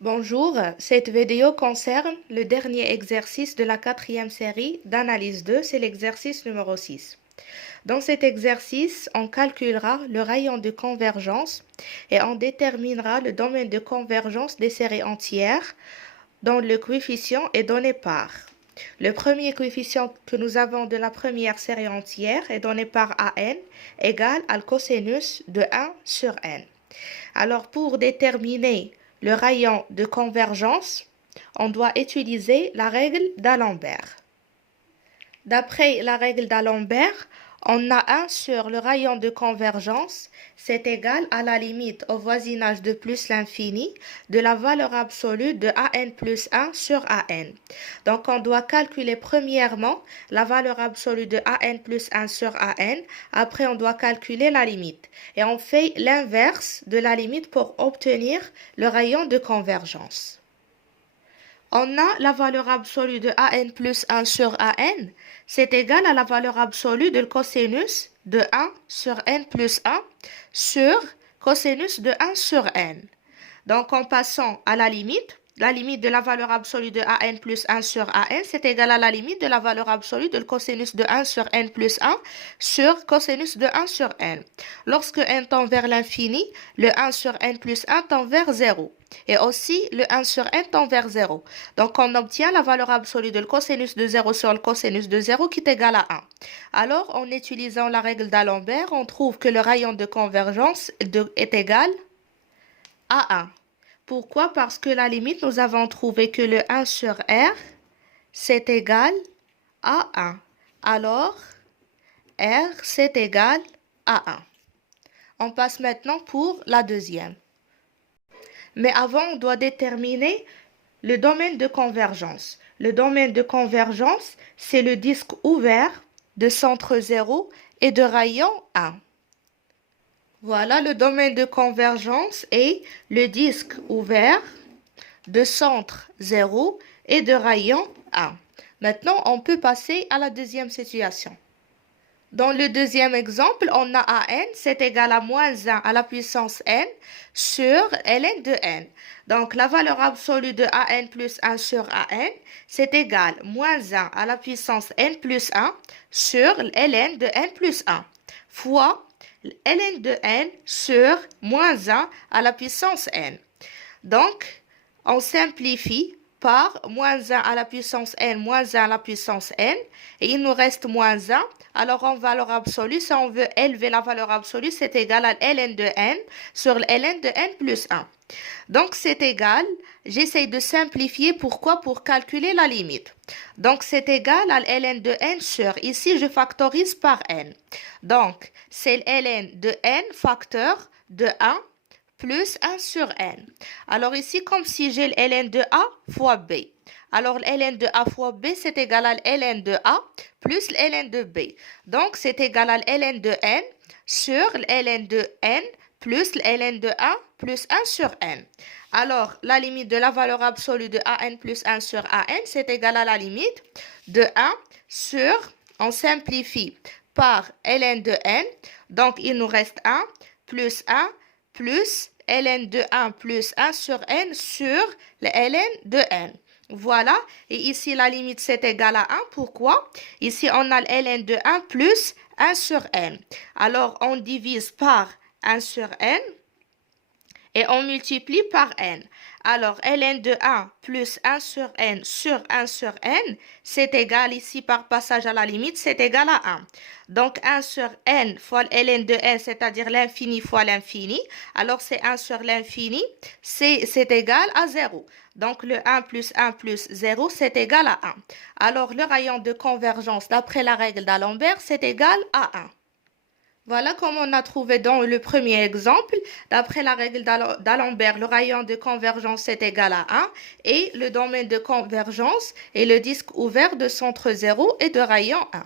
Bonjour, cette vidéo concerne le dernier exercice de la quatrième série d'analyse 2, c'est l'exercice numéro 6. Dans cet exercice, on calculera le rayon de convergence et on déterminera le domaine de convergence des séries entières dont le coefficient est donné par. Le premier coefficient que nous avons de la première série entière est donné par an égale à cosinus de 1 sur n. Alors, pour déterminer le rayon de convergence, on doit utiliser la règle d'Alembert. D'après la règle d'Alembert, on a 1 sur le rayon de convergence, c'est égal à la limite au voisinage de plus l'infini de la valeur absolue de an plus 1 sur an. Donc on doit calculer premièrement la valeur absolue de an plus 1 sur an, après on doit calculer la limite. Et on fait l'inverse de la limite pour obtenir le rayon de convergence. On a la valeur absolue de an plus 1 sur an, c'est égal à la valeur absolue de cosinus de 1 sur n plus 1 sur cosinus de 1 sur n. Donc en passant à la limite de la valeur absolue de an plus 1 sur an, c'est égal à la limite de la valeur absolue de cosinus de 1 sur n plus 1 sur cosinus de 1 sur n. Lorsque n tend vers l'infini, le 1 sur n plus 1 tend vers 0. Et aussi, le 1 sur n tend vers 0. Donc, on obtient la valeur absolue de cosinus de 0 sur le cosinus de 0 qui est égal à 1. Alors, en utilisant la règle d'Alembert, on trouve que le rayon de convergence est égal à 1. Pourquoi? Parce que la limite, nous avons trouvé que le 1 sur R, c'est égal à 1. Alors, R, c'est égal à 1. On passe maintenant pour la deuxième. Mais avant, on doit déterminer le domaine de convergence. Le domaine de convergence, c'est le disque ouvert de centre 0 et de rayon 1. Voilà, le domaine de convergence est le disque ouvert de centre 0 et de rayon 1. Maintenant, on peut passer à la deuxième situation. Dans le deuxième exemple, on a an, c'est égal à moins 1 à la puissance n sur ln de n. Donc, la valeur absolue de an plus 1 sur an, c'est égal à moins 1 à la puissance n plus 1 sur ln de n plus 1 fois ln de n sur moins 1 à la puissance n. Donc, on simplifie par moins 1 à la puissance n, moins 1 à la puissance n, et il nous reste moins 1. Alors, en valeur absolue, si on veut élever la valeur absolue, c'est égal à ln de n sur ln de n plus 1. Donc, c'est égal, j'essaie de simplifier, pourquoi? Pour calculer la limite. Donc, c'est égal à ln de n sur, ici, je factorise par n. Donc, c'est ln de n facteur de 1 plus 1 sur n. Alors ici, comme si j'ai ln de a fois b. Alors ln de a fois b, c'est égal à ln de a plus ln de b. Donc, c'est égal à ln de n sur ln de n plus ln de 1 plus 1 sur n. Alors, la limite de la valeur absolue de an plus 1 sur an, c'est égal à la limite de 1 sur, on simplifie par ln de n. Donc, il nous reste 1 plus 1 plus ln de 1 plus 1 sur n sur le ln de n. Voilà, et ici la limite c'est égal à 1. Pourquoi? Ici on a ln de 1 plus 1 sur n. Alors on divise par 1 sur n et on multiplie par n. Alors, ln de 1 plus 1 sur n, c'est égal ici par passage à la limite, c'est égal à 1. Donc, 1 sur n fois ln de n, c'est-à-dire l'infini fois l'infini. Alors, c'est 1 sur l'infini, c'est égal à 0. Donc, le 1 plus 0, c'est égal à 1. Alors, le rayon de convergence, d'après la règle d'Alembert, c'est égal à 1. Voilà comme on a trouvé dans le premier exemple. D'après la règle d'Alembert, le rayon de convergence est égal à 1 et le domaine de convergence est le disque ouvert de centre 0 et de rayon 1.